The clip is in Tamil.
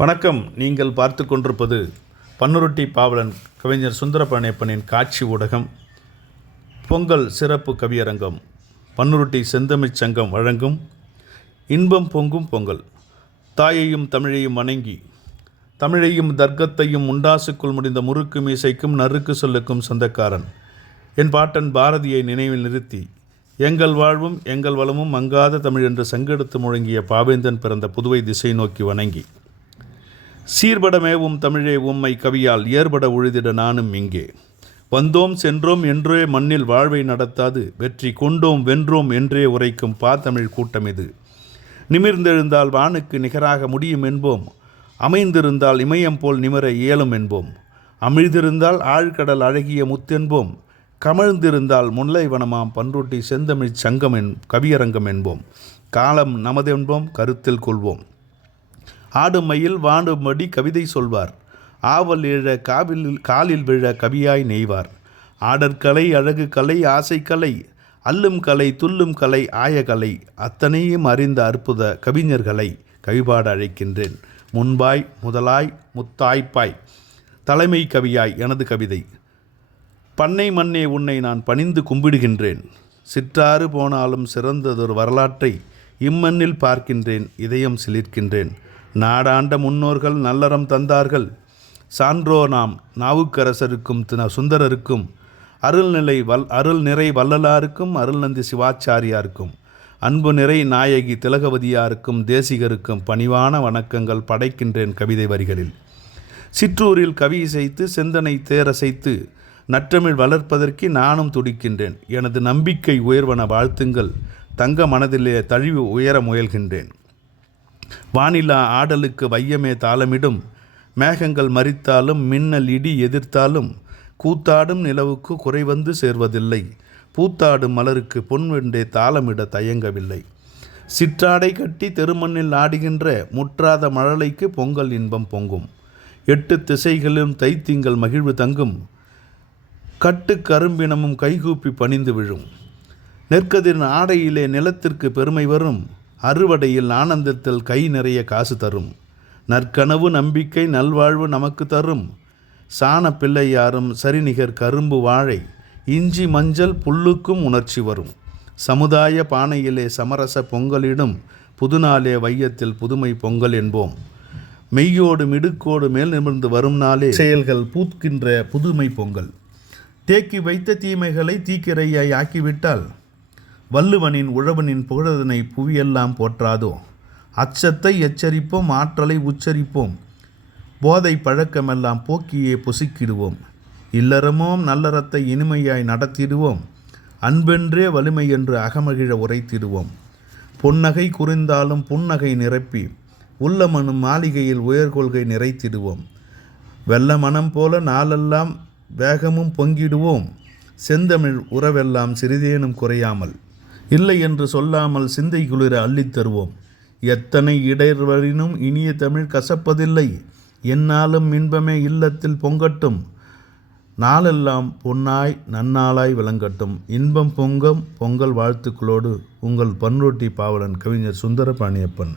வணக்கம். நீங்கள் பார்த்து கொண்டிருப்பது பன்ருட்டி பாவலன் கவிஞர் சுந்தரபாண்டியப்பனின் காட்சி ஊடகம் பொங்கல் சிறப்பு கவியரங்கம். பன்ருட்டி செந்தமிழ்ச் சங்கம் வழங்கும் இன்பம் பொங்கும் பொங்கல். தாயையும் தமிழையும் வணங்கி தமிழையும் தர்க்கத்தையும் உண்டாசுக்குள் முடிந்த முறுக்கு மீசைக்கும் நறுக்கு சொல்லுக்கும் சொந்தக்காரன் என் பாட்டன் பாரதியை நினைவில் நிறுத்தி எங்கள் வாழ்வும் எங்கள் வளமும் மங்காத தமிழ் என்று சங்கெடுத்து முழங்கிய பாவேந்தன் பிறந்த புதுவை திசை நோக்கி வணங்கி சீர்படமேவும் தமிழே உம்மை கவியால் ஏற்பட உழுதிட நானும் இங்கே வந்தோம் சென்றோம் என்றே மண்ணில் வாழ்வை நடத்தாது வெற்றி கொண்டோம் வென்றோம் என்றே உரைக்கும் தமிழ் கூட்டம் இது. நிமிர்ந்தெழுந்தால் வானுக்கு நிகராக முடியும் என்போம், அமைந்திருந்தால் இமயம் போல் நிமிர இயலும் என்போம், அமிழ்ந்திருந்தால் ஆழ்கடல் அழகிய முத்தென்போம், கமழ்ந்திருந்தால் முல்லைவனமாம் பன்ருட்டி செந்தமிழ்ச் சங்கம் கவியரங்கம் என்போம். காலம் நமதென்போம், கருத்தில் கொள்வோம். ஆடும் மயில் வாடும்படி கவிதை சொல்வார், ஆவல் இழ காலில் விழ கவியாய் நெய்வார். ஆடற்கலை அழகு கலை ஆசைக்கலை அல்லும் கலை துல்லும் கலை ஆயகலை அத்தனையும் அறிந்த அற்புத கவிஞர்களை கவிபாட அழைக்கின்றேன். முன்பாய் முதலாய் முத்தாய்ப்பாய் தலைமை கவியாய் எனது கவிதை. பண்ணை மண்ணே உன்னை நான் பணிந்து கும்பிடுகின்றேன். சிற்றாறு போனாலும் சிறந்ததொரு வரலாற்றை இம்மண்ணில் பார்க்கின்றேன், இதயம் சிலிர்க்கின்றேன். நாடாண்ட முன்னோர்கள் நல்லறம் தந்தார்கள், சான்றோ நாம் நாவுக்கரசருக்கும் சுந்தரருக்கும் அருள் நிறை வள்ளலாருக்கும் அருள்நந்தி சிவாச்சாரியாருக்கும் அன்பு நிறை நாயகி திலகவதியாருக்கும் தேசிகருக்கும் பணிவான வணக்கங்கள் படைக்கின்றேன் கவிதை வரிகளில். சிற்றூரில் கவி இசைத்து சிந்தனை தேரசைத்து நற்றமிழ் வளர்ப்பதற்கு நானும் துடிக்கின்றேன். எனது நம்பிக்கை உயர்வன வாழ்த்துங்கள், தங்க மனதிலே தழுவி உயர முயல்கின்றேன். வானிலா ஆடலுக்கு வையமே தாளமிடும், மேகங்கள் மறித்தாலும் மின்னல் இடி எதிர்த்தாலும் கூத்தாடும் நிலவுக்கு குறைவந்து சேர்வதில்லை, பூத்தாடும் மலருக்கு பொன்வெண்டே தாளமிட தயங்கவில்லை. சிற்றாடை கட்டி தெருமண்ணில் ஆடுகின்ற முற்றாத மழலைக்கு பொங்கல் இன்பம் பொங்கும். 8 திசைகளிலும் தைத்திங்கள் மகிழ்வு தங்கும், கட்டு கரும்பினமும் கைகூப்பி பணிந்து விழும். நெற்கதிரின் ஆடையிலே நிலத்திற்கு பெருமை வரும், அறுவடையில் ஆனந்தத்தில் கை நிறைய காசு தரும். நற்கனவு நம்பிக்கை நல்வாழ்வு நமக்கு தரும், சாண பிள்ளையாரும் சரிநிகர் கரும்பு வாழை இஞ்சி மஞ்சள் புல்லுக்கும் உணர்ச்சி வரும். சமுதாய பானையிலே சமரச பொங்கலிடும், புதுநாளே வையத்தில் புதுமை பொங்கல் என்போம். மெய்யோடு மிடுக்கோடு மேல் நிமிர்ந்து வரும் நாளே செயல்கள் பூக்கின்ற புதுமை பொங்கல். தேக்கி வைத்த தீமைகளை தீக்கிரையாய் ஆக்கிவிட்டால் வள்ளுவனின் உழவனின் புகழதனை புவியெல்லாம் போற்றாதோ. அச்சத்தை எச்சரிப்போம், ஆற்றலை உச்சரிப்போம், போதை பழக்கமெல்லாம் போக்கியே பொசுக்கிடுவோம். இல்லறமோம் நல்லறத்தை இனிமையாய் நடத்திடுவோம், அன்பென்றே வலிமை என்று அகமகிழ உரைத்திடுவோம். பொன்னகை குறிந்தாலும் புன்னகை நிரப்பி உள்ளமனும் மாளிகையில் உயர்கொள்கை நிறைத்திடுவோம். வெள்ள மனம் போல நாளெல்லாம் வேகமும் பொங்கிடுவோம், செந்தமிழ் உறவெல்லாம் சிறிதேனும் குறையாமல் இல்லை என்று சொல்லாமல் சிந்தை குளிர அள்ளித் தருவோம். எத்தனை இடைவரினும் இனிய தமிழ் கசப்பதில்லை, என்னாலும் இன்பமே இல்லத்தில் பொங்கட்டும், நாளெல்லாம் பொன்னாய் நன்னாளாய் விளங்கட்டும். இன்பம் பொங்கும் பொங்கல் வாழ்த்துக்களோடு உங்கள் பன்ருட்டி பாவலன் கவிஞர் சுந்தரபாண்டியப்பன்.